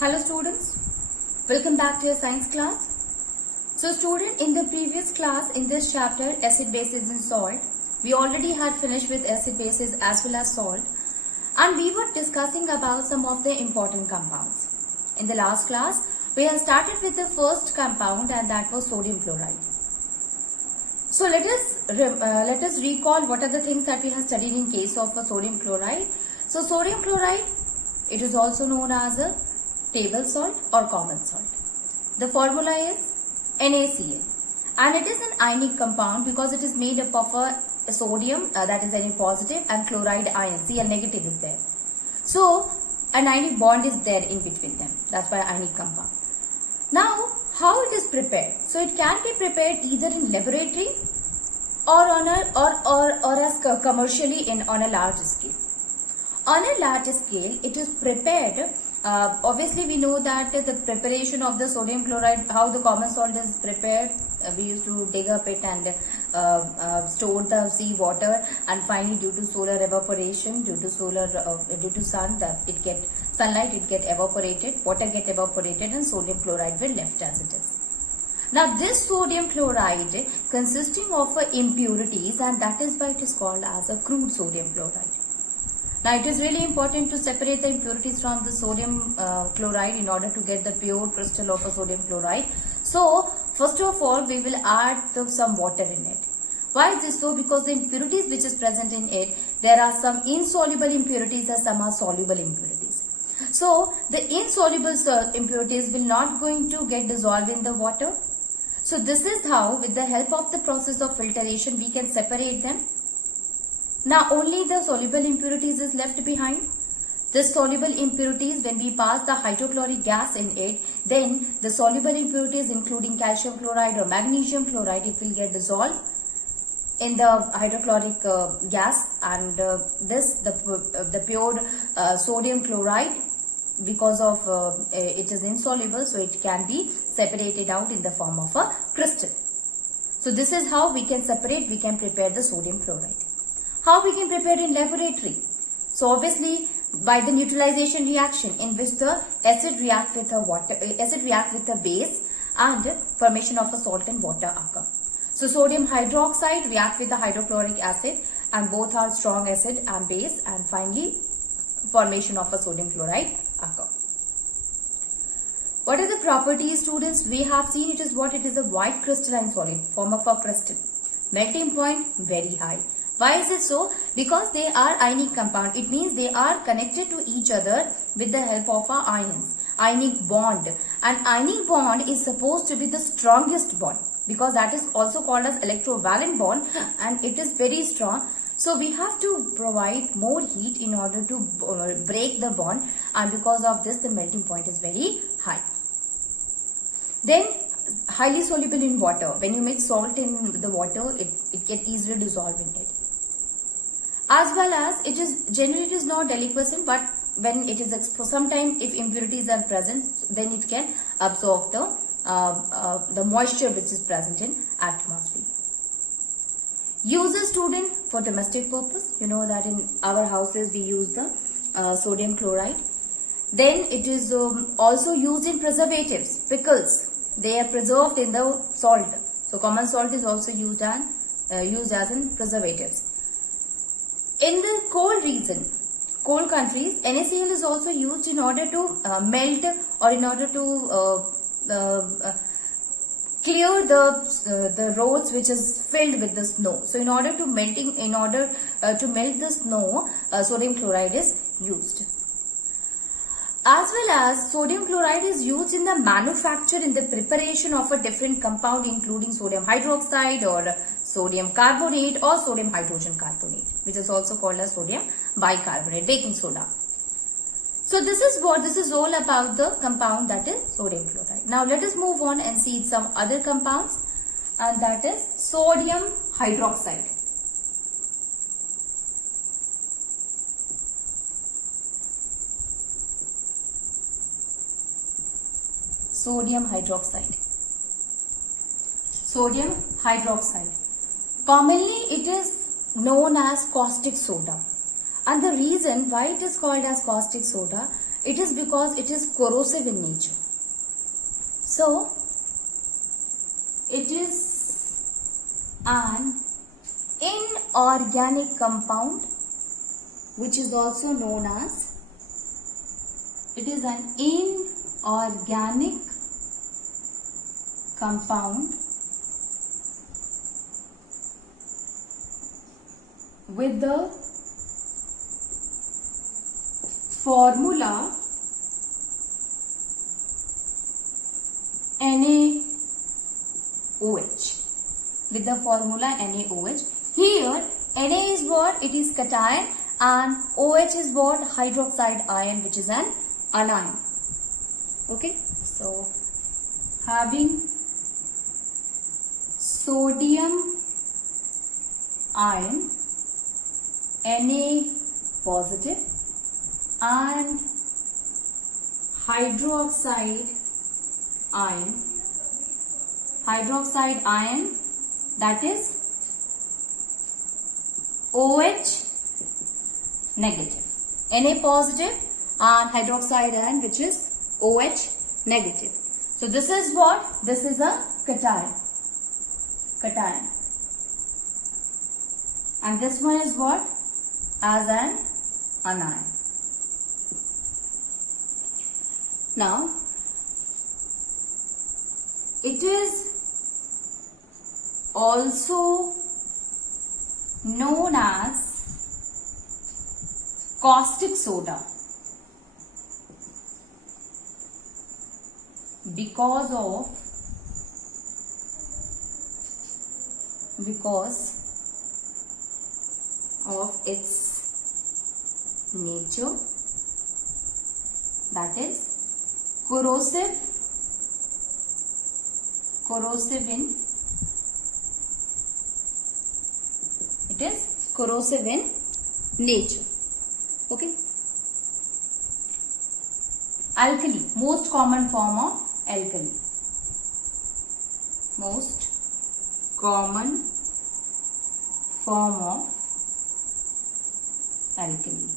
Hello students, welcome back to your science class. So student, in the previous class in this chapter acid, bases and salt, we already had finished with acid, bases as well as salt, and we were discussing about some of the important compounds. In the last class we have started with the first compound, and that was sodium chloride. So let us recall what are the things that we have studied in case of a sodium chloride. So sodium chloride, it is also known as a table salt or common salt. The formula is NaCl, and it is an ionic compound because it is made up of a sodium that is Na positive and chloride ion, Cl negative is there. So an ionic bond is there in between them. That's why ionic compound. Now how it is prepared? So it can be prepared either in laboratory or on as commercially on a large scale. On a large scale, it is prepared. Obviously, we know that the preparation of the sodium chloride, how the common salt is prepared, we used to dig a pit and store the sea water, and finally due to solar evaporation, due to sun, it get sunlight, it get evaporated, water get evaporated, and sodium chloride will left as it is. Now this sodium chloride consisting of impurities, and that is why it is called as a crude sodium chloride. Now it is really important to separate the impurities from the sodium chloride in order to get the pure crystal of a sodium chloride. So first of all, we will add some water in it. Why is this so? Because the impurities which is present in it, there are some insoluble impurities and some are soluble impurities. So the insoluble impurities will not going to get dissolved in the water. So this is how, with the help of the process of filtration, we can separate them. Now only the soluble impurities is left behind. This soluble impurities, when we pass the hydrochloric gas in it, then the soluble impurities including calcium chloride or magnesium chloride, it will get dissolved in the hydrochloric gas, and the pure sodium chloride, because of it is insoluble, so it can be separated out in the form of a crystal. So this is how we can separate, we can prepare the sodium chloride. How we can prepare in laboratory? So obviously by the neutralization reaction, in which the acid react with the base, and formation of a salt and water occur. So sodium hydroxide react with the hydrochloric acid, and both are strong acid and base, and finally formation of a sodium chloride occur. What are the properties, students? We have seen it is what? It is a white crystalline solid, form of a crystal. Melting point very high. Why is it so? Because they are ionic compound. It means they are connected to each other with the help of our ions. Ionic bond. And ionic bond is supposed to be the strongest bond, because that is also called as electrovalent bond, and it is very strong. So we have to provide more heat in order to break the bond, and because of this the melting point is very high. Then highly soluble in water. When you mix salt in the water, it get easily dissolved in it. As well as it is not deliquescent, but when it is exposed, sometimes if impurities are present, then it can absorb the moisture which is present in atmosphere. Uses, student, for domestic purpose. You know that in our houses we use the sodium chloride. Then it is also used in preservatives, pickles. They are preserved in the salt. So common salt is also used as in preservatives. In the cold region, cold countries, NaCl is also used in order to melt, or in order to clear the roads which is filled with the snow. So in order to melt the snow, sodium chloride is used. As well as sodium chloride is used in the manufacture, in the preparation of a different compound, including sodium hydroxide or sodium carbonate or sodium hydrogen carbonate, which is also called as sodium bicarbonate, baking soda. So this is all about the compound, that is sodium chloride. Now let us move on and see some other compounds, and that is sodium hydroxide. Sodium hydroxide. Sodium hydroxide. Commonly it is known as caustic soda. And the reason why it is called as caustic soda, It is because it is corrosive in nature. So, it is an inorganic compound which is also known as, it is an inorganic compound with the formula NaOH. With the formula NaOH. Here Na is what? It is cation, and OH is what? Hydroxide ion, which is an anion. Okay, so having sodium ion Na positive and hydroxide ion that is OH negative. Na positive and hydroxide ion which is OH negative. So this is what? This is a cation. And this one is what? As an anion. Now, it is also known as caustic soda because of its nature, that is corrosive in, it is corrosive in nature. Okay. Alkali, most common form of alkali. Most common form of alkali.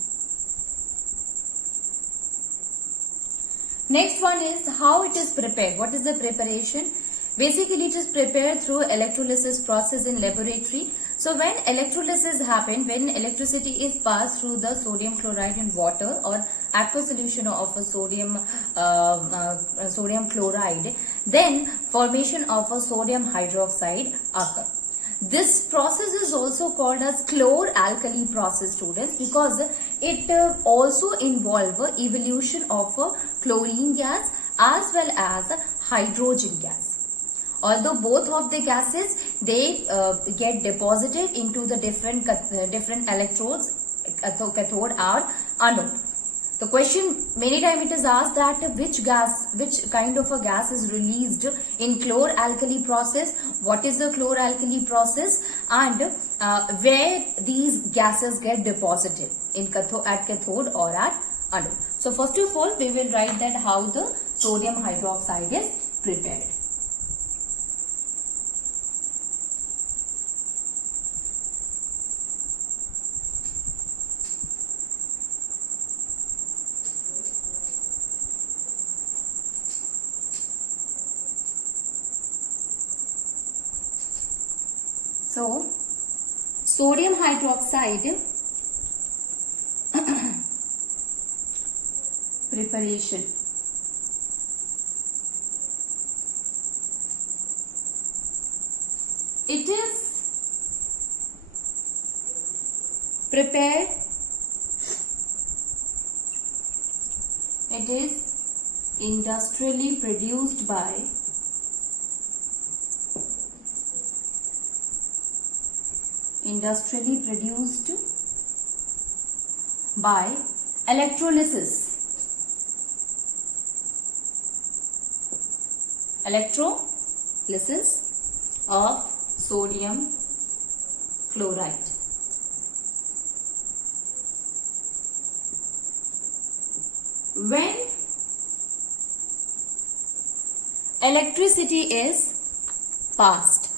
Next one is how it is prepared. What is the preparation? Basically, it is prepared through electrolysis process in laboratory. So when electrolysis happen, when electricity is passed through the sodium chloride in water or aqueous solution of a sodium chloride, then formation of a sodium hydroxide occur. This process is also called as chlor-alkali process, students, because it also involve evolution of a chlorine gas as well as hydrogen gas. Although both of the gases, they get deposited into the different electrodes, cathode or anode. The question many times it is asked that which kind of a gas is released in chlor-alkali process, what is the chlor-alkali process, and where these gases get deposited in at cathode or at anode. So first of all, we will write that how the sodium hydroxide is prepared. So, sodium hydroxide preparation. It is prepared, it is industrially produced by electrolysis of sodium chloride. When electricity is passed,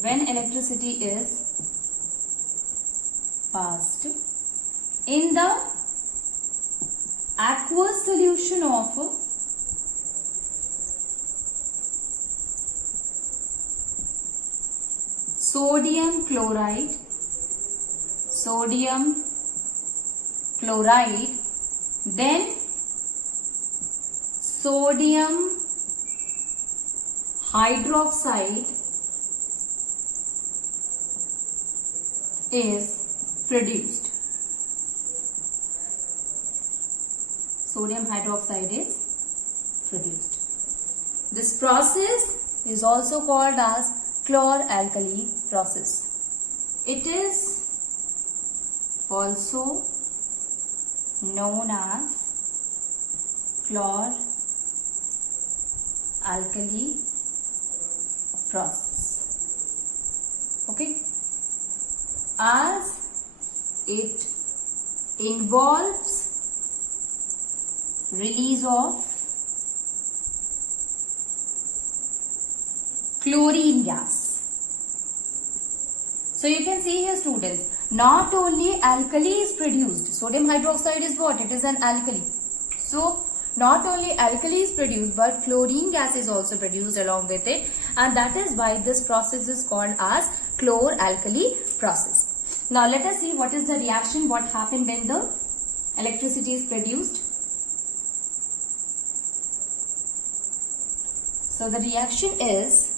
when electricity is fast in the aqueous solution of sodium chloride, then sodium hydroxide is produced. Sodium hydroxide is produced. This process is also called as chlor-alkali process. It is also known as chlor-alkali process. Okay, as it involves release of chlorine gas. So you can see here, students, not only alkali is produced. Sodium hydroxide is what? It is an alkali. So not only alkali is produced, but chlorine gas is also produced along with it, and that is why this process is called as chlor-alkali process. Now let us see what is the reaction, what happened when the electricity is produced. So the reaction is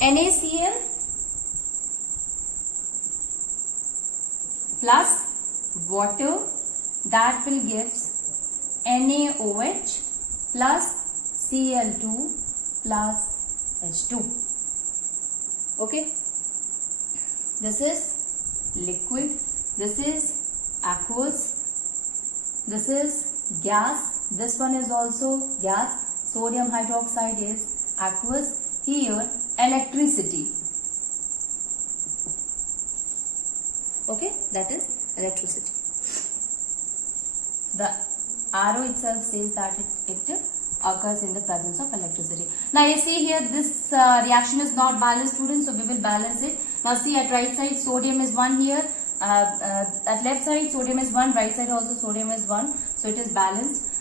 NaCl plus water, that will give NaOH plus Cl2 plus H2. Okay, this is liquid, this is aqueous, this is gas, this one is also gas. Sodium hydroxide is aqueous. Here electricity. Okay, that is electricity. The arrow itself says that it occurs in the presence of electricity. Now you see here, this reaction is not balanced, students, so we will balance it. Now see, at right side sodium is 1 here, at left side sodium is 1, right side also sodium is 1, so it is balanced.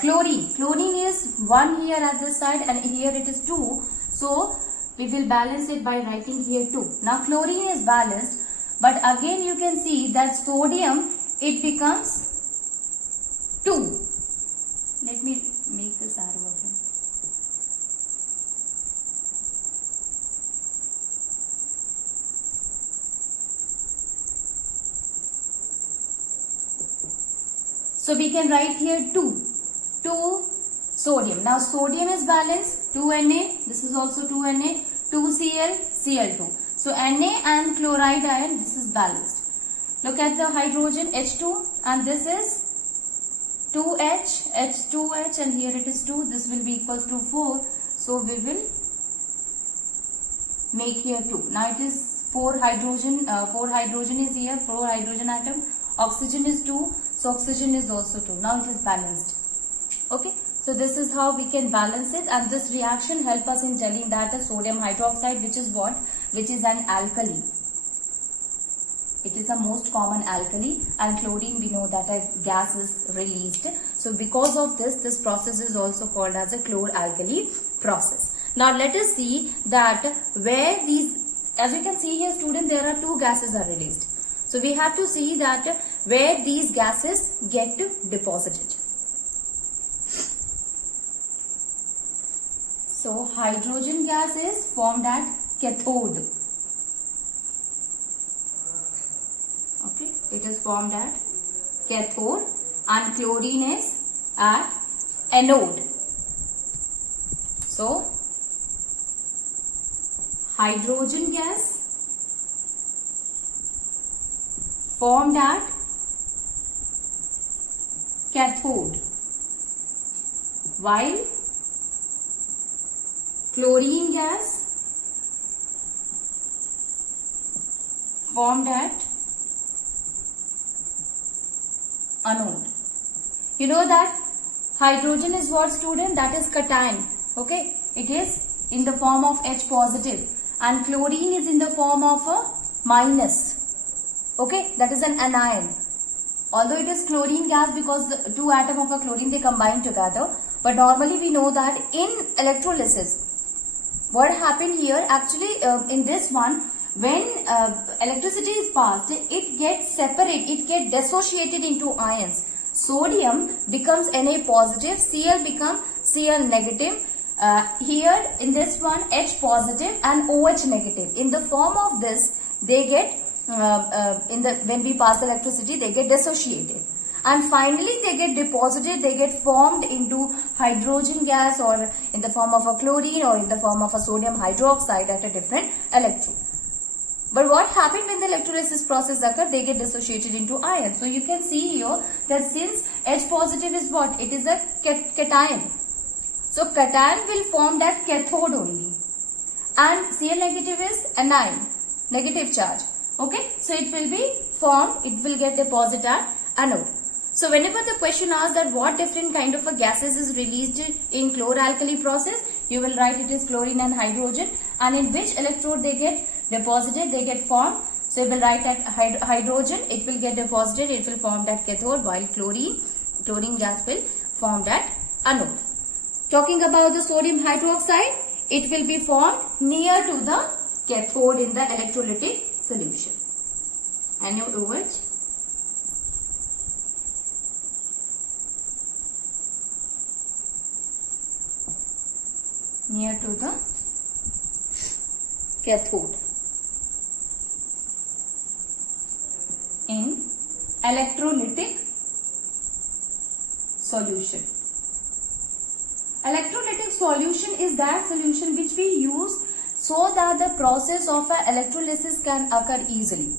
Chlorine is 1 here at this side, and here it is 2, so we will balance it by writing here 2. Now chlorine is balanced, but again you can see that sodium, it becomes 2. Let me make this arrow again. So we can write here 2 sodium. Now sodium is balanced, 2 Na, this is also 2 Na, 2 Cl, Cl2. So Na and chloride ion, this is balanced. Look at the hydrogen H2, and this is 2H, H2H, and here it is 2. This will be equals to 4. So we will make here 2. Now it is 4 hydrogen is here, 4 hydrogen atom. Oxygen is 2, so oxygen is also 2. Now it is balanced. Okay, so this is how we can balance it, and this reaction help us in telling that a sodium hydroxide, which is what? Which is an alkali. It is the most common alkali, and chlorine, we know that a gas is released. So because of this, this process is also called as a chlor-alkali process. Now let us see that where these, as you can see here, student, there are 2 gases are released. So we have to see that where these gases get deposited. So hydrogen gas is formed at cathode. Okay, it is formed at cathode, and chlorine is at anode. So hydrogen gas formed at cathode, while chlorine gas formed at anode. You know that hydrogen is what, student? That is cation. Okay, it is in the form of H positive, and chlorine is in the form of a minus. Okay, that is an anion. Although it is chlorine gas because the two atoms of a chlorine they combine together, but normally we know that in electrolysis, what happened here actually in this one, when electricity is passed, it gets separated, it gets dissociated into ions. Sodium becomes Na positive, Cl becomes Cl negative. Here in this one H positive and OH negative. In the form of this, they get when we pass the electricity, they get dissociated, and finally they get deposited, they get formed into hydrogen gas, or in the form of a chlorine, or in the form of a sodium hydroxide at a different electrode. But what happened when the electrolysis process occurs? They get dissociated into ions. So you can see here that since H positive is what? It is a cation. So cation will form that cathode only, and Cl negative is anion, negative charge. Okay, so it will be formed, it will get deposited at anode. So whenever the question asks that what different kind of a gases is released in chloralkali process, you will write it is chlorine and hydrogen, and in which electrode they get deposited, they get formed. So you will write that hydrogen, it will get deposited, it will form that cathode, while chlorine gas will form that anode. Talking about the sodium hydroxide, it will be formed near to the cathode in the electrolytic solution. NaOH near to the cathode in electrolytic solution. Electrolytic solution is that solution which we use so that the process of electrolysis can occur easily.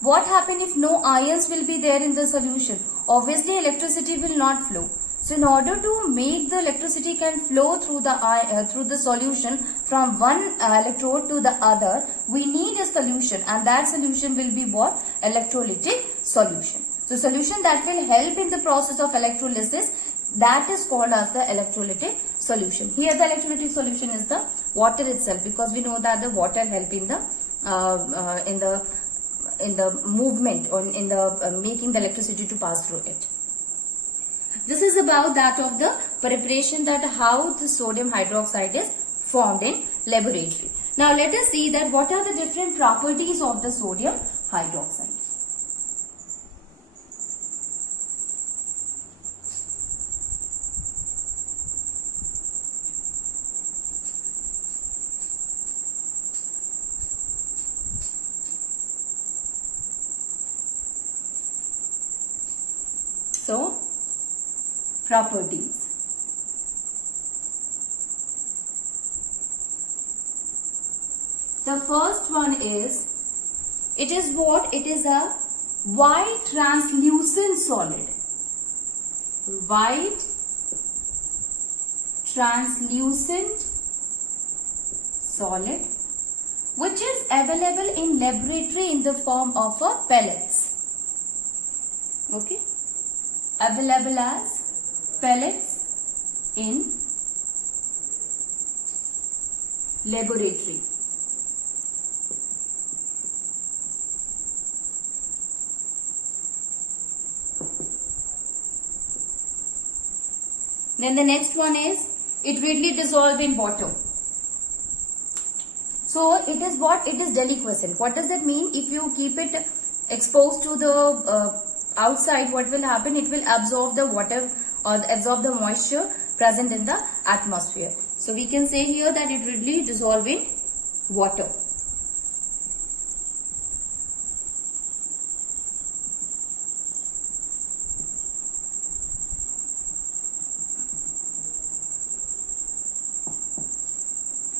What happens if no ions will be there in the solution? Obviously electricity will not flow. So in order to make the electricity can flow through the solution from one electrode to the other, we need a solution, and that solution will be what? Electrolytic solution. So solution that will help in the process of electrolysis, that is called as the electrolytic solution. Here the electrolytic solution is the water itself, because we know that the water help in the movement, or in the making the electricity to pass through it. This is about that of the preparation, that how the sodium hydroxide is formed in laboratory. Now let us see that what are the different properties of the sodium hydroxide. So, properties. The first one is, it is what? It is a white translucent solid. White translucent solid, which is available in laboratory in the form of a pellets. Okay, available as pellets in laboratory. Then the next one is, it readily dissolve in water. So it is what? It is deliquescent. What does that mean? If you keep it exposed to the outside, what will happen? It will absorb the water, or absorb the moisture present in the atmosphere. So we can say here that it readily dissolve in water.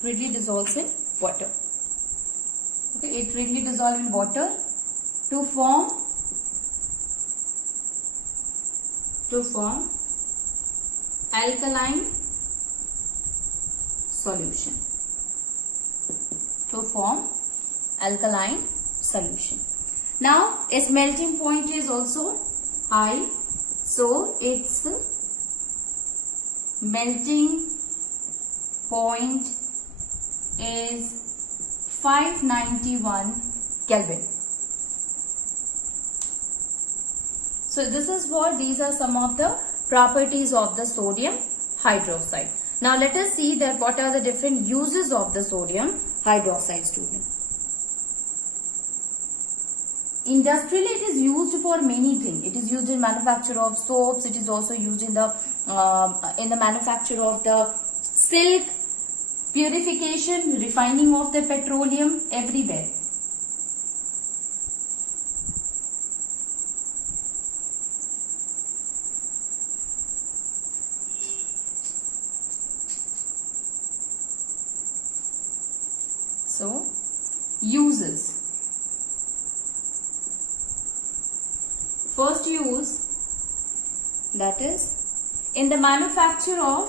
Readily dissolves in water. Okay, it readily dissolves in water to form alkaline solution. To form alkaline solution. Now its melting point is also high, so its melting point is 591 Kelvin. So this is what, these are some of the properties of the sodium hydroxide. Now let us see that what are the different uses of the sodium hydroxide, student. Industrially, it is used for many things. It is used in manufacture of soaps. It is also used in the manufacture of the silk, purification, refining of the petroleum, everywhere. So, uses. First use, that is in the manufacture of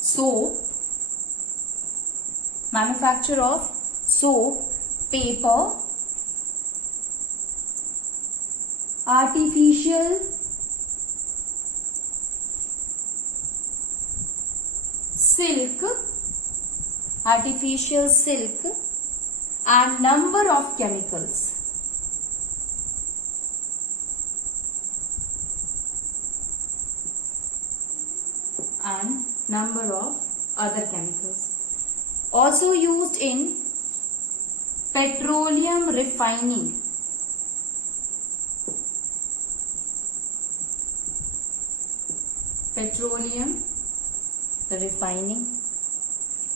soap, paper, artificial silk and number of chemicals. And number of other chemicals. Also used in petroleum refining.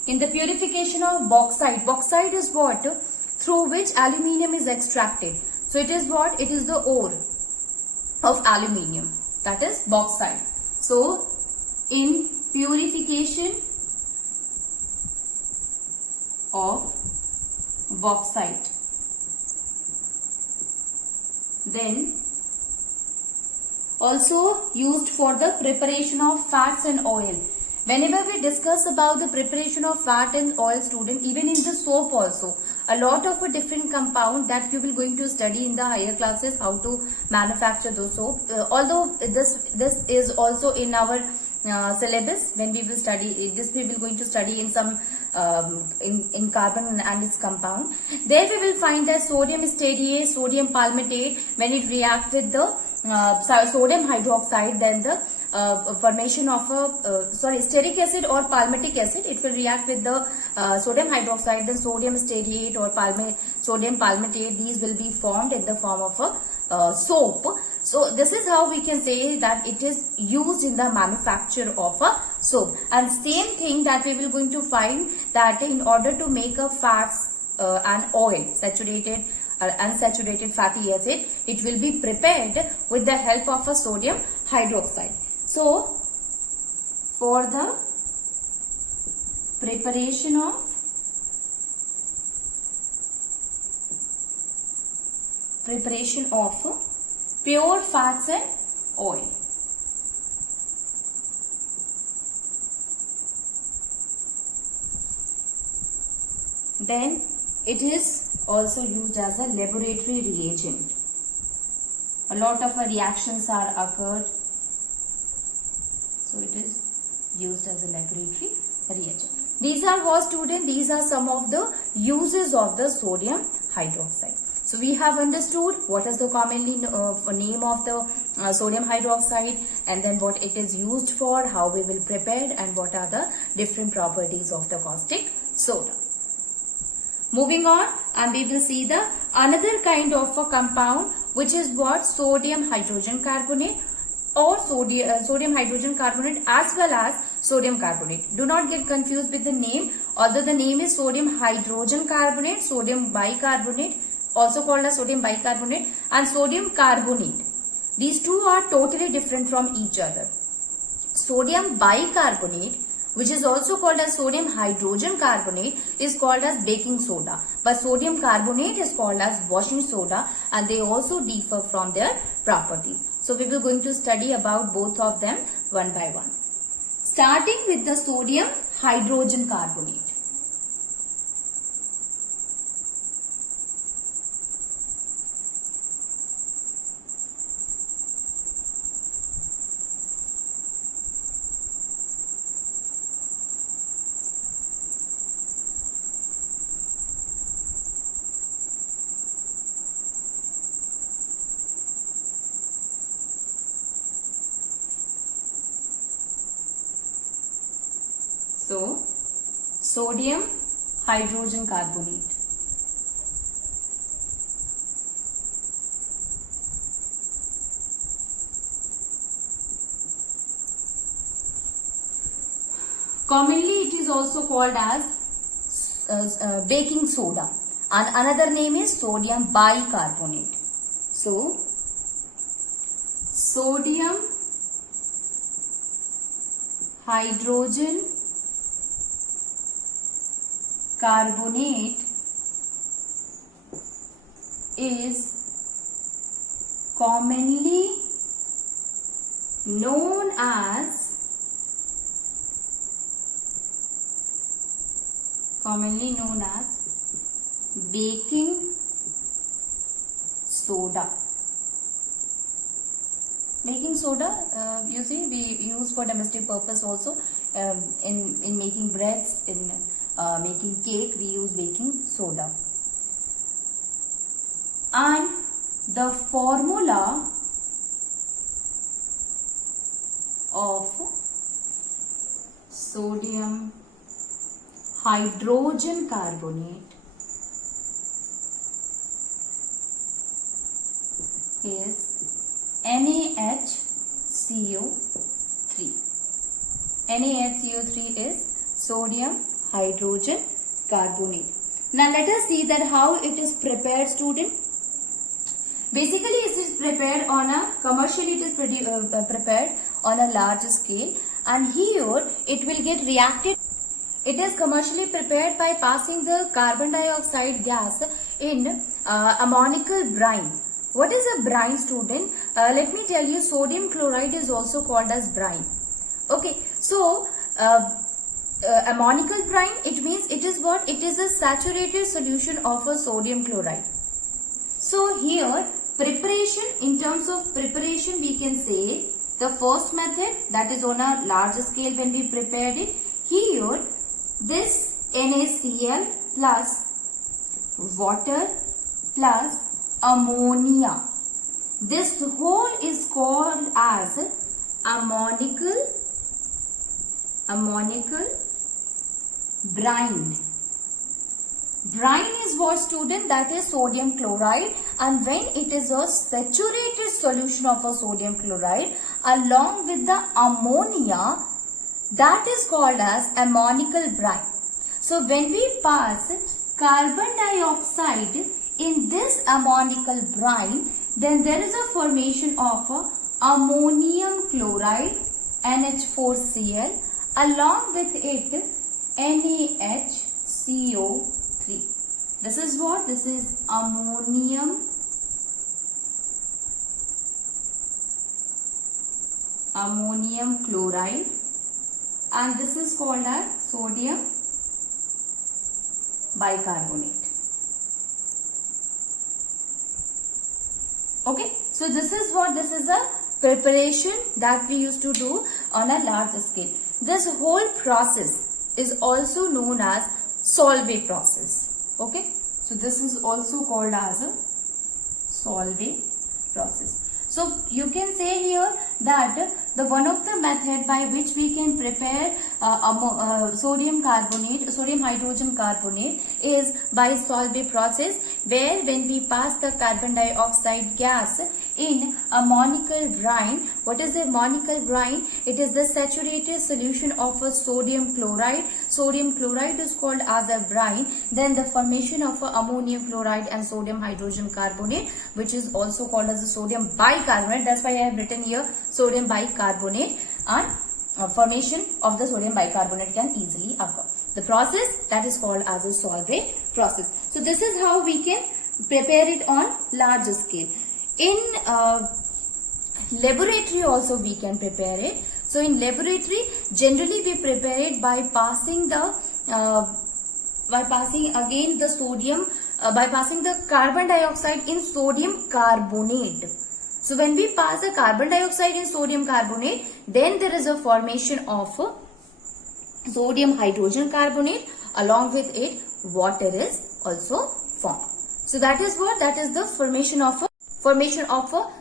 In the purification of bauxite. Bauxite is what? Through which aluminium is extracted. So it is what? It is the ore of aluminium. That is bauxite. So in purification of bauxite. Then also used for the preparation of fats and oil. Whenever we discuss about the preparation of fat and oil, student, even in the soap also, a lot of a different compound that you will going to study in the higher classes, how to manufacture the soap. Although this is also in our syllabus, when we will study this, we will going to study in some in carbon and its compound. There we will find that sodium stearate, sodium palmitate, when it react with the sodium hydroxide, then the formation of a stearic acid or palmitic acid, it will react with the sodium hydroxide, then sodium stearate or sodium palmitate. These will be formed in the form of a soap. So this is how we can say that it is used in the manufacture of a soap. And same thing that we will going to find that in order to make a fats and oil, saturated unsaturated fatty acid, it will be prepared with the help of a sodium hydroxide. So for the preparation of pure fats and oil, then it is also used as a laboratory reagent. A lot of reactions are occurred, so it is used as a laboratory reagent. These are what, student? These are some of the uses of the sodium hydroxide. So we have understood what is the commonly name of the sodium hydroxide, and then what it is used for, how we will prepare, and what are the different properties of the caustic soda. Moving on, and we will see the another kind of a compound, which is what? Sodium hydrogen carbonate, or sodium hydrogen carbonate as well as sodium carbonate. Do not get confused with the name. Although the name is sodium hydrogen carbonate, sodium bicarbonate, also called as sodium bicarbonate, and sodium carbonate. These two are totally different from each other. Sodium bicarbonate, which is also called as sodium hydrogen carbonate, is called as baking soda. But sodium carbonate is called as washing soda, and they also differ from their property. So we will going to study about both of them one by one. Starting with the sodium hydrogen carbonate. sodium hydrogen carbonate. Commonly it is also called as baking soda, and another name is sodium bicarbonate. So sodium hydrogen carbonate is commonly known as baking soda. Baking soda, you see, we use for domestic purpose also. In making breads, in making cake, we use baking soda. And the formula of sodium hydrogen carbonate is NaHCO3. NaHCO3 is sodium hydrogen carbonate. Now let us see that how it is prepared, student. Basically it is prepared on a commercially it is prepared on a large scale, and here it will get reacted. It is commercially prepared by passing the carbon dioxide gas in ammonical brine. What is a brine, student? Let me tell you, sodium chloride is also called as brine. Okay, so ammonical brine, it means it is what? It is a saturated solution of a sodium chloride. So here preparation, in terms of preparation, we can say the first method, that is on a large scale when we prepared it. Here this NaCl plus water plus ammonia, this whole is called as ammonical brine. Brine is what, student? That is sodium chloride, and when it is a saturated solution of a sodium chloride along with the ammonia, that is called as ammonical brine. So when we pass carbon dioxide in this ammonical brine, then there is a formation of ammonium chloride, NH4Cl, along with it NaHCO3. This is what? This is ammonium chloride, and this is called as sodium bicarbonate. Okay, so this is what? This is a preparation that we used to do on a large scale. This whole process is also known as Solvay process. Okay, so this is also called as a Solvay process. So you can say here that the one of the method by which we can prepare sodium hydrogen carbonate is by Solvay process, where when we pass the carbon dioxide gas in ammonical brine. What is the ammonical brine? It is the saturated solution of a sodium chloride. Sodium chloride is called as a brine. Then the formation of ammonium chloride and sodium hydrogen carbonate, which is also called as a sodium bicarbonate. That's why I have written here sodium bicarbonate, and formation of the sodium bicarbonate can easily occur. The process that is called as a Solvay process. So this is how we can prepare it on large scale. In laboratory also we can prepare it. So in laboratory generally we prepare it by passing the carbon dioxide in sodium carbonate. So when we pass the carbon dioxide in sodium carbonate, then there is a formation of sodium hydrogen carbonate. Along with it, water is also formed. So that is what? That is the formation of a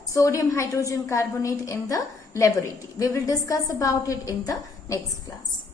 sodium hydrogen carbonate in the laboratory. We will discuss about it in the next class.